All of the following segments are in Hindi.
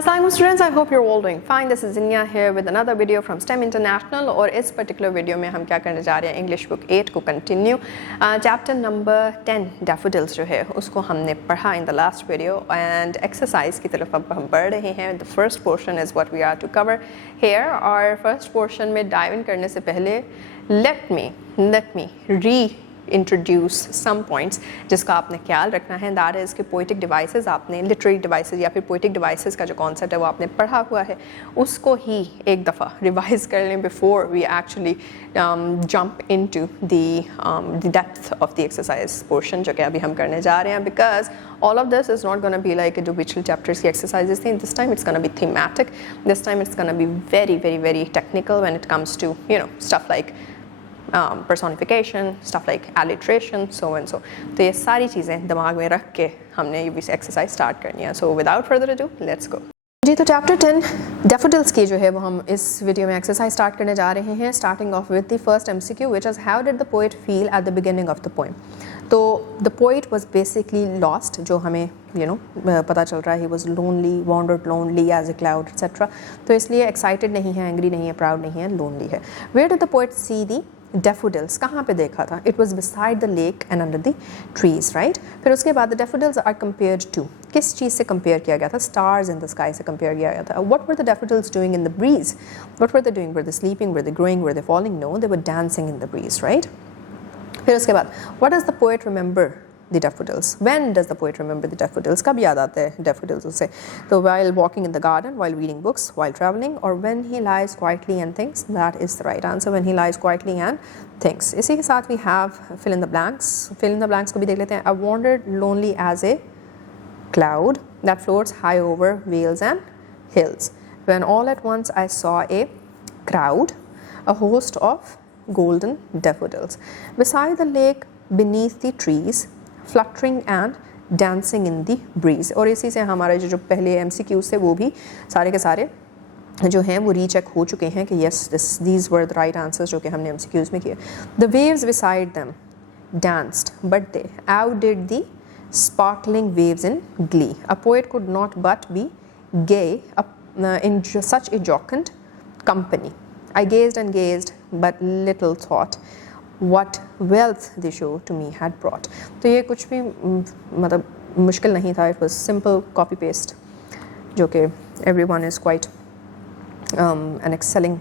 Assalamualaikum students, I hope you're all doing fine. This is Zinia here with another video from STEM International और इस particular video में हम क्या करने जा रहे हैं, English book 8 को continue. Chapter number 10 daffodils जो है उसको हमने पढ़ा in the last video and exercise की तरफ अब हम बढ़ रहे हैं. The first portion is what we are to cover here. और first portion में dive in करने से पहले let me introduce some points जिसका आपने ख्याल रखना है. That is कि poetic devices आपने literary devices या फिर poetic devices का जो concept है वो आपने पढ़ा हुआ है, उसको ही एक दफ़ा revise कर लें before we actually jump into the depth of the exercise portion जो कि अभी हम करने जा रहे हैं. Because all of this is not going to be like जो पिछले chapters की exercises थी. This time it's going to be thematic. This time it's going to be very technical when it comes to stuff like personification, stuff like alliteration, so and so. तो ये सारी चीज़ें दिमाग में रख के हमने ये एक्सरसाइज स्टार्ट करनी है. So without further ado, let's go. जी, तो चैप्टर 10 डैफोडिल्स की जो है वो हम इस वीडियो में एक्सरसाइज स्टार्ट करने जा रहे हैं. Starting off with the first MCQ which is how did the poet feel at the beginning of the poem. तो the poet was basically lost, जो हमें पता चल रहा है. He was lonely, wandered lonely as a cloud etcetera. तो इसलिए एक्साइटेड नहीं है, एंग्री नहीं है, प्राउड नहीं है, लोनली है. Where did the poet see the daffodils? कहाँ पे देखा था? It was beside the lake and under the trees, right. फिर उसके बाद the daffodils are compared to, किस चीज़ से कंपेयर किया गया था? स्टार्स इन द स्काई से कंपेयर किया गया था. What were the daffodils doing in the breeze? What were they doing? Were they sleeping? Were they growing? Were they falling? No, they were dancing in the breeze, right. फिर उसके बाद what does the poet remember the daffodils? When does the poet remember the daffodils? कब याद आते हैं daffodils उसे? तो while walking in the garden, while reading books, while traveling, or when he lies quietly and thinks? That is the right answer, when he lies quietly and thinks. इसी के साथ we have fill in the blanks. Fill in the blanks को भी देख लेते हैं. I wandered lonely as a cloud that floats high over vales and hills, when all at once I saw a crowd, a host of golden daffodils, beside the lake, beneath the trees, fluttering and dancing in the breeze. और इसी से हमारे जो पहले MCQs थे वो भी सारे के सारे जो हैं वो रीचेक हो चुके हैं कि yes, these were the right answers जो कि हमने MCQs में किए. The waves beside them danced, but they outdid the sparkling waves in glee. A poet could not but be gay in such a jocund company. I gazed and gazed, but little thought what wealth the show to me had brought. तो ये कुछ भी मतलब मुश्किल नहीं था. It was simple copy paste जो कि everyone is quite and excelling,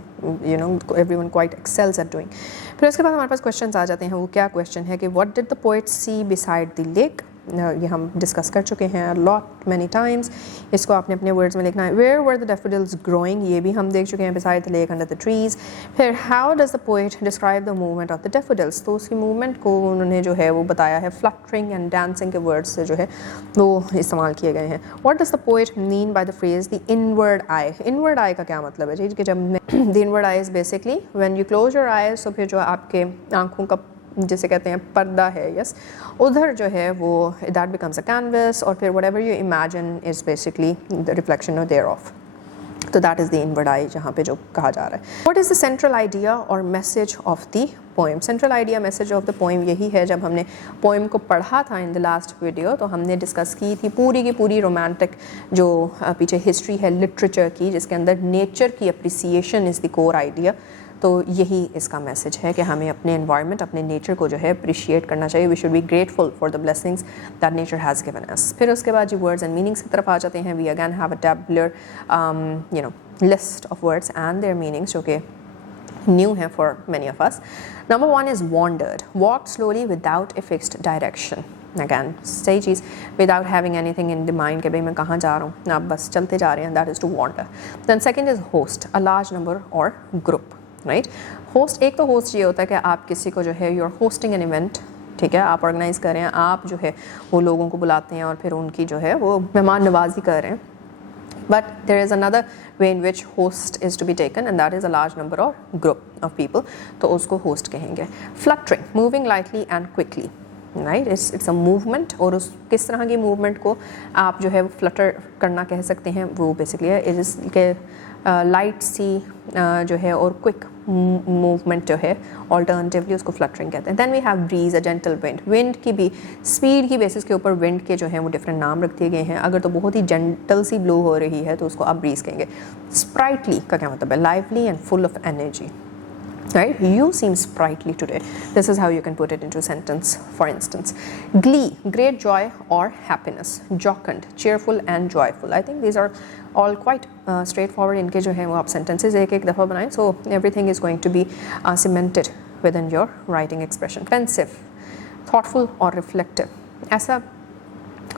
everyone quite excels at doing. फिर उसके बाद हमारे पास questions आ जाते हैं. वो क्या question है कि what did the poet see beside the lake? ये हम डिस्कस कर चुके हैं लॉट मैनी टाइम्स. इसको आपने अपने वर्ड्स में लिखना है. Where were the daffodils growing? ये भी हम देख चुके हैं. Beside the lake, under the trees. फिर how does the poet describe the movement of the daffodils? तो उसकी मूवमेंट को उन्होंने जो है वो बताया है. फ्लटरिंग एंड डांसिंग के वर्ड्स से जो है वो इस्तेमाल किए गए हैं. What does the poet mean by the phrase the inward I? Inward आई का क्या मतलब है जी? कि जब the inward I is basically when you close your eyes, तो फिर जो आपके आंखों का जिसे कहते हैं पर्दा है, यस, उधर जो है वो दैट बिकम्स अ कैनवस, और फिर whatever you imagine is basically the reflection thereof. तो that is the inward eye जहाँ पे जो कहा जा रहा है. What is the central idea और message of the poem? Central idea message of the poem यही है. जब हमने पोएम को पढ़ा था इन द लास्ट वीडियो तो हमने डिस्कस की थी पूरी की पूरी रोमांटिक जो पीछे हिस्ट्री है लिटरेचर की, जिसके अंदर नेचर की appreciation is the core idea. तो यही इसका मैसेज है कि हमें अपने एनवायरनमेंट, अपने नेचर को जो है अप्रिशिएट करना चाहिए. We should be grateful for the blessings that nature has given us. फिर उसके बाद जो वर्ड्स एंड मीनिंग्स की तरफ आ जाते हैं. We again have a tabular list of words and their meanings जो कि न्यू है for many of us. Number 1 is wandered. Walk slowly without a fixed direction. Again सही चीज़, without having anything in the mind कि भाई मैं कहाँ जा रहा हूँ, आप बस चलते जा रहे हैं. That is to wander. Than second is host, a large number और ग्रुप, राइट. होस्ट, एक तो होस्ट ये होता है कि आप किसी को जो है you are hosting an event, ठीक है, आप ऑर्गेनाइज कर रहे हैं, आप जो है वो लोगों को बुलाते हैं और फिर उनकी जो है वो मेहमान नवाजी कर रहे हैं. But there is another way in which host is to be taken and that is a large number और ग्रुप ऑफ पीपल, तो उसको होस्ट कहेंगे. Fluttering, moving lightly and quickly, right, it's a movement, और उस किस तरह की मूवमेंट को आप जो है वो फ्लटर करना कह सकते हैं, वो बेसिकली है इट इज़ के लाइट सी जो है और क्विक मूवमेंट जो है, ऑल्टरनेटिवली उसको फ्लटरिंग कहते हैं। Then we have breeze, a gentle wind. Wind की भी स्पीड की बेसिस के ऊपर विंड के जो हैं वो डिफरेंट नाम रख दिए गए हैं। अगर तो बहुत ही जेंटल सी ब्लो हो रही है तो उसको आप ब्रीज कहेंगे। स्प्राइटली का क्या मतलब है, lively and full of energy, right? You seem sprightly today. This is how you can put it into a sentence. For instance, glee, great joy or happiness. Jocund, cheerful and joyful. I think these are all quite straightforward. इनके जो हैं वो आप sentences एक एक दफ़ा बनाएं, so everything is going to be cemented within your writing expression. Pensive, thoughtful or reflective. ऐसा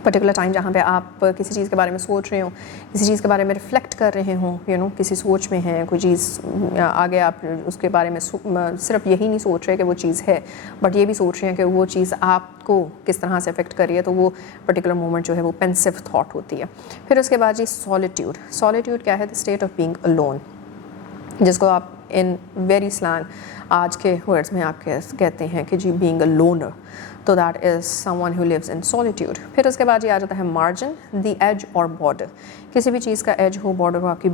पर्टिकुलर टाइम जहाँ पे आप किसी चीज़ के बारे में सोच रहे हो, किसी चीज़ के बारे में रिफ्लेक्ट कर रहे हो, यू नो, किसी सोच में हैं, कोई चीज़ आगे आप उसके बारे में सिर्फ यही नहीं सोच रहे कि वो चीज़ है, बट ये भी सोच रहे हैं कि वो चीज़ आपको किस तरह से अफेक्ट कर रही है, तो वो पर्टिकुलर मोमेंट जो है वो पेंसिव थाट होती है। फिर उसके बाद जी सॉलिट्यूड। सॉलिट्यूड क्या है, the state of being alone, जिसको आप इन वेरी स्लैंग आज के वर्ड्स में आप कहते हैं कि जी बीइंग अ लोनर, तो that is someone who lives in solitude. फिर उसके बाद ये आ जाता है मार्जिन, द एज और बॉर्डर। किसी भी चीज़ का एज हो, बॉर्डर हो, आपकी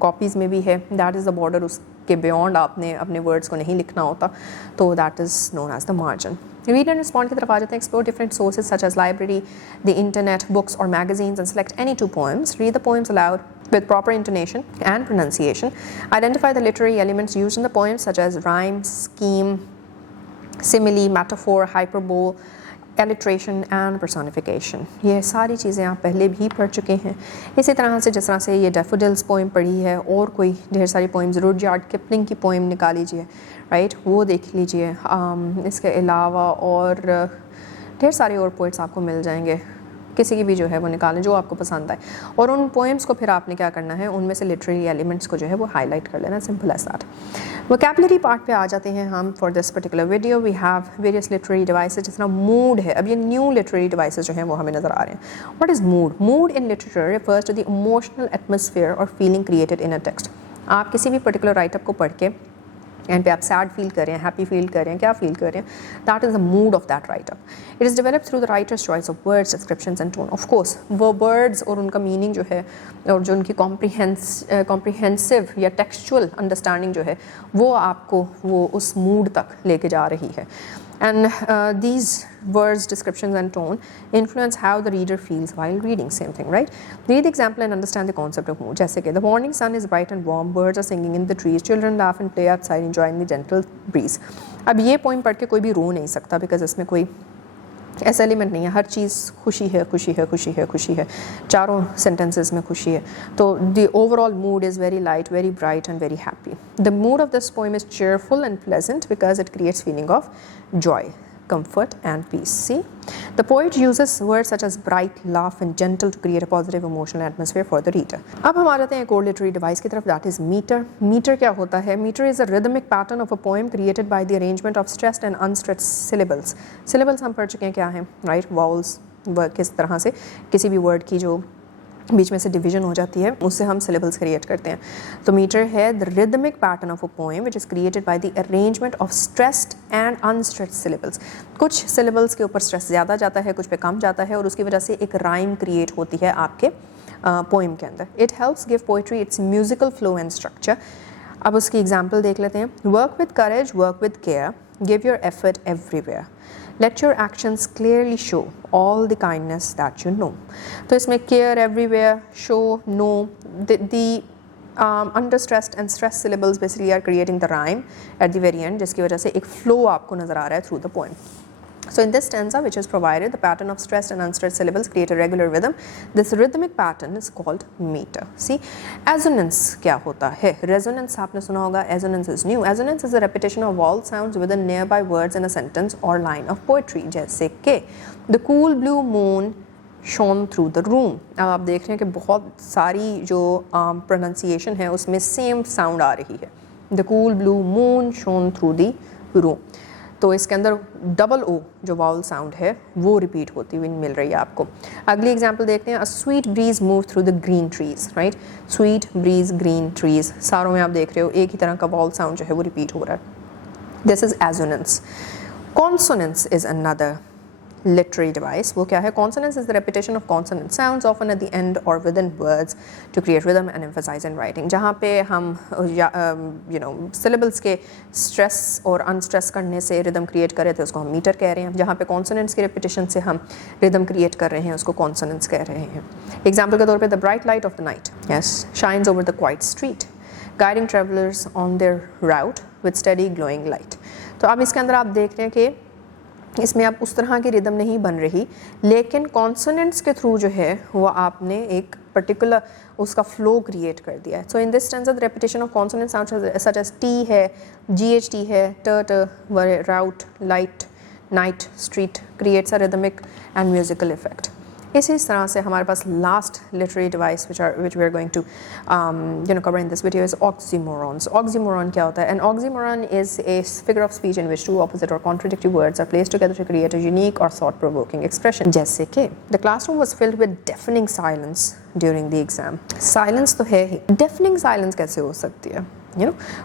कॉपीज़ में भी है, दैट इज़ द बॉर्डर, उसके बियॉन्ड आपने अपने वर्ड्स को नहीं लिखना होता, तो that is known as the margin. Read and respond की तरफ आ जाते हैं। Explore different sources such as library, the internet, books और magazines and select any 2 poems. Read the poems aloud with proper intonation and pronunciation. Identify the literary elements used in the poems such as rhyme, scheme, simile, metaphor, hyperbole, alliteration and personification. ये सारी चीज़ें आप पहले भी पढ़ चुके हैं। इसी तरह से जिस तरह से ये डैफोडिल्स पोइम पढ़ी है, और कोई ढेर सारी पोइम्स, रुडयार्ड किपलिंग की पोइम निकाल लीजिए, राइट, वो देख लीजिए। इसके अलावा और ढेर सारे और पोइट्स आपको मिल जाएंगे, किसी की भी जो है वो निकालें जो आपको पसंद आए, और उन पोएम्स को फिर आपने क्या करना है, उनमें से लिटरेरी एलिमेंट्स को जो है वो हाईलाइट कर लेना, simple as that. Vocabulary part पे आ जाते हैं हम। For this particular video we have various literary devices. जिस तरह मूड है, अब ये न्यू लिटरेरी डिवाइसेज जो हैं वो हमें नज़र आ रहे हैं। What is mood? Mood in literature refers to the emotional atmosphere और feeling created in a text. आप किसी भी पर्टिकुलर राइटअप को पढ़ के एंड पे आप सैड फील कर रहे हैं, हैप्पी फील कर रहे हैं, क्या फील कर रहे हैं, that is the mood of that write-up. It is developed through the writer's choice of words, descriptions and tone. Of course वो वर्ड्स और उनका मीनिंग जो है, और जो उनकी कॉम्प्रिहेंसिव या टेक्सचुअल अंडरस्टैंडिंग जो है, वो आपको वो उस मूड तक लेके जा रही है। And these words, descriptions and tone influence how the reader feels while reading. Same thing, right? Read the example and understand the concept of mood. जैसे कि the morning sun is bright and warm, birds are singing in the trees, children laugh and play outside enjoying the gentle breeze. अब ये poem पढ़ के कोई भी रो नहीं सकता, because इसमें कोई ऐसा एलिमेंट नहीं है। हर चीज़ खुशी है, खुशी है, खुशी है, खुशी है, चारों सेंटेंसेस में खुशी है। तो the overall mood is very light, very bright and very happy. The mood of this poem is cheerful and pleasant because it creates feeling of joy, comfort and peace. See, the poet uses words such as bright, laugh and gentle to create a positive emotional atmosphere for the reader. अब हम आ जाते हैं एक और लिटरेरी डिवाइस की तरफ, that is meter. Meter क्या होता है? Meter is a rhythmic pattern of a poem created by the arrangement of stressed and unstressed syllables. Syllables हम पढ़ चुके हैं क्या हैं, right? Vowels किस तरह से किसी भी वर्ड की जो बीच में से डिवीजन हो जाती है, उससे हम सिलेबल्स क्रिएट करते हैं। तो मीटर है the rhythmic pattern of a poem which is created by the arrangement of stressed and unstressed syllables. कुछ सिलेबल्स के ऊपर स्ट्रेस ज़्यादा जाता है, कुछ पे कम जाता है, और उसकी वजह से एक राइम क्रिएट होती है आपके पोएम के अंदर। It helps give poetry it's musical flow and structure. अब उसकी एग्जाम्पल देख लेते हैं। Work with courage, work with care, give your effort everywhere, let your actions clearly show all the kindness that you know. तो इसमें care everywhere, show, know, the under stressed and stressed syllables basically are creating the rhyme at the very end, जिसकी वजह से एक flow आपको नज़र आ रहा है through the poem. So in this stanza which is provided, the pattern of stressed and unstressed syllables create a regular rhythm. This rhythmic pattern is called meter. See, assonance क्या होता है? Resonance आपने सुना होगा, assonance is new. Assonance is a repetition of vowel sounds within nearby words in a sentence or line of poetry. जैसे कि the cool blue moon shone through the room. अब आप देख रहे हैं कि बहुत सारी जो pronunciation है उसमें same sound आ रही है. The cool blue moon shone through the room. तो इसके अंदर डबल ओ जो वाउल साउंड है वो रिपीट होती हुई मिल रही है आपको। अगली एग्जांपल देखते हैं। A sweet breeze move through the green trees, right? Sweet breeze, green trees, सारों में आप देख रहे हो एक ही तरह का वाउल साउंड जो है वो रिपीट हो रहा है। This is assonance. Consonance is another literary device. वो क्या है? Consonance is the repetition of consonant sounds often at the end or within words to create rhythm and emphasize in writing. जहाँ पे हम syllables के stress और unstress करने से rhythm create कर रहे थे उसको हम meter कह रहे हैं. जहाँ पे consonants की repetition से हम rhythm create कर रहे हैं उसको consonants कह रहे हैं. Example के तौर पे the bright light of the night, yes, shines over the quiet street, guiding travelers on their route with steady glowing light. तो अब इसके अंदर आप देख रहे हैं कि इसमें आप उस तरह की रिदम नहीं बन रही, लेकिन कॉन्सोनेंट्स के थ्रू जो है वो आपने एक पर्टिकुलर उसका फ्लो क्रिएट कर दिया है. So in this stanza the repetition of consonant sounds such as T है, GHT है, ट, rout, light, night, street creates a rhythmic and musical effect. इसी तरह से हमारे पास last literary device which we are going to cover in this video is oxymorons. Oxymoron क्या होता है? An oxymoron is a figure of speech in which two opposite or contradictory words are placed together to create a unique or thought-provoking expression. जैसे कि the classroom was filled with deafening silence during the exam. Silence तो है ही, deafening silence कैसे हो सकती है?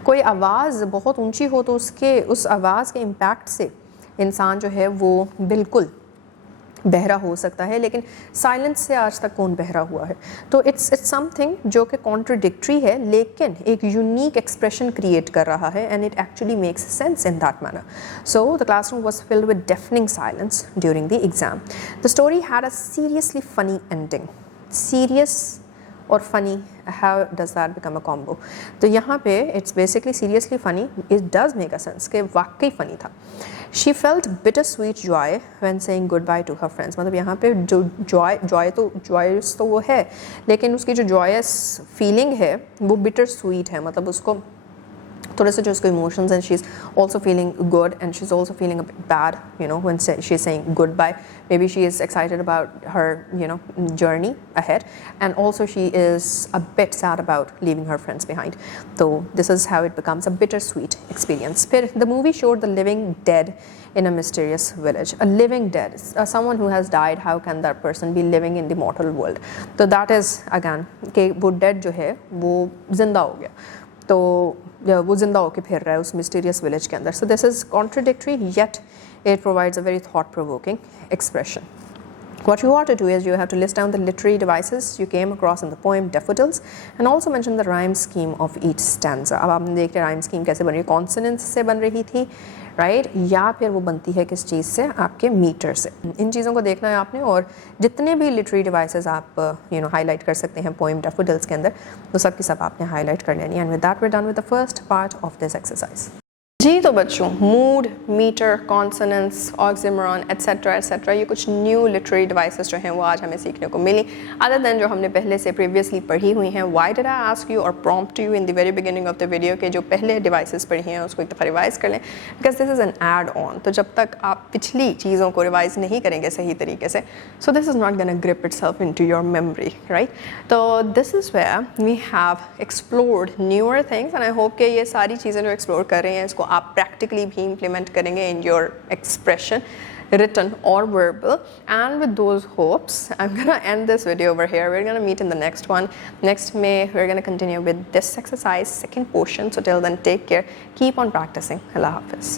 कोई आवाज़ बहुत ऊंची हो तो उस आवाज़ के इम्पैक्ट से इंसान जो है वो बिल्कुल बहरा हो सकता है, लेकिन साइलेंस से आज तक कौन बहरा हुआ है? तो इट्स समथिंग जो कि कॉन्ट्रडिक्टरी है लेकिन एक यूनिक एक्सप्रेशन क्रिएट कर रहा है and it actually makes sense in that manner. So the classroom was filled with deafening silence during the exam. The story had a seriously funny ending. Serious और funny, how does that become a combo? तो यहाँ पे it's basically seriously funny, it does make a sense कि वाकई फ़नी था. She felt bittersweet joy when saying goodbye to her friends. मतलब यहाँ पे जो जॉयस तो वो है, लेकिन उसकी जो जॉयस फीलिंग है वो बिटर स्वीट है. मतलब उसको थोड़े से जो उसको emotions and she is also feeling good and she is also feeling bad when she is saying goodbye. Maybe she is excited about her journey ahead, and also she is a bit sad about leaving her friends behind. So this is how it becomes a bittersweet experience. The movie showed the living dead in a mysterious village. A living dead, someone who has died, how can that person be living in the mortal world? So that is again कि वो dead जो है वो जिंदा हो गया, तो वो जिंदा होके फिर रहा है उस mysterious village के अंदर. So this is contradictory, yet it provides a very thought-provoking expression. What you ought to do is you have to list down the literary devices you came across in the poem Daffodils and also mention the rhyme scheme of each stanza. अब आपने देख लिया rhyme scheme कैसे बन रही है, consonants से बन रही थी, राइट, या फिर वो बनती है किस चीज़ से? आपके मीटर से. इन चीज़ों को देखना है आपने, और जितने भी लिटरेरी डिवाइसेस आप हाईलाइट कर सकते हैं पोएम डैफोडिल्स के अंदर, वो सब की सब आपने हाईलाइट कर लेनी है. And with that we are done with the first part of this exercise. जी तो बच्चों, mood, meter, consonants, oxymoron etcetera etcetera, ये कुछ न्यू लिटरेरी डिवाइसेस जो हैं वो आज हमें सीखने को मिली, अदर देन जो हमने पहले से प्रीवियसली पढ़ी हुई हैं. Why did I ask you और prompt you in the very beginning of the video के जो पहले डिवाइसेस पढ़ी हैं उसको एक दफ़ा रिवाइज कर लें, because this is an add on. तो जब तक आप पिछली चीज़ों को रिवाइज नहीं करेंगे सही तरीके से, so this is not gonna grip itself into your memory, right. तो this is where we have explored newer things and I hope कि ये सारी चीज़ें जो एक्सप्लोर कर रहे हैं इसको आप प्रैक्टिकली भी इम्प्लीमेंट करेंगे in your expression, written or verbal. And with those hopes, I'm gonna end this video over here. We're gonna meet in the next one. Next May, we're gonna continue with this exercise, second portion. So till then, take care, keep on practicing. Allah Hafiz.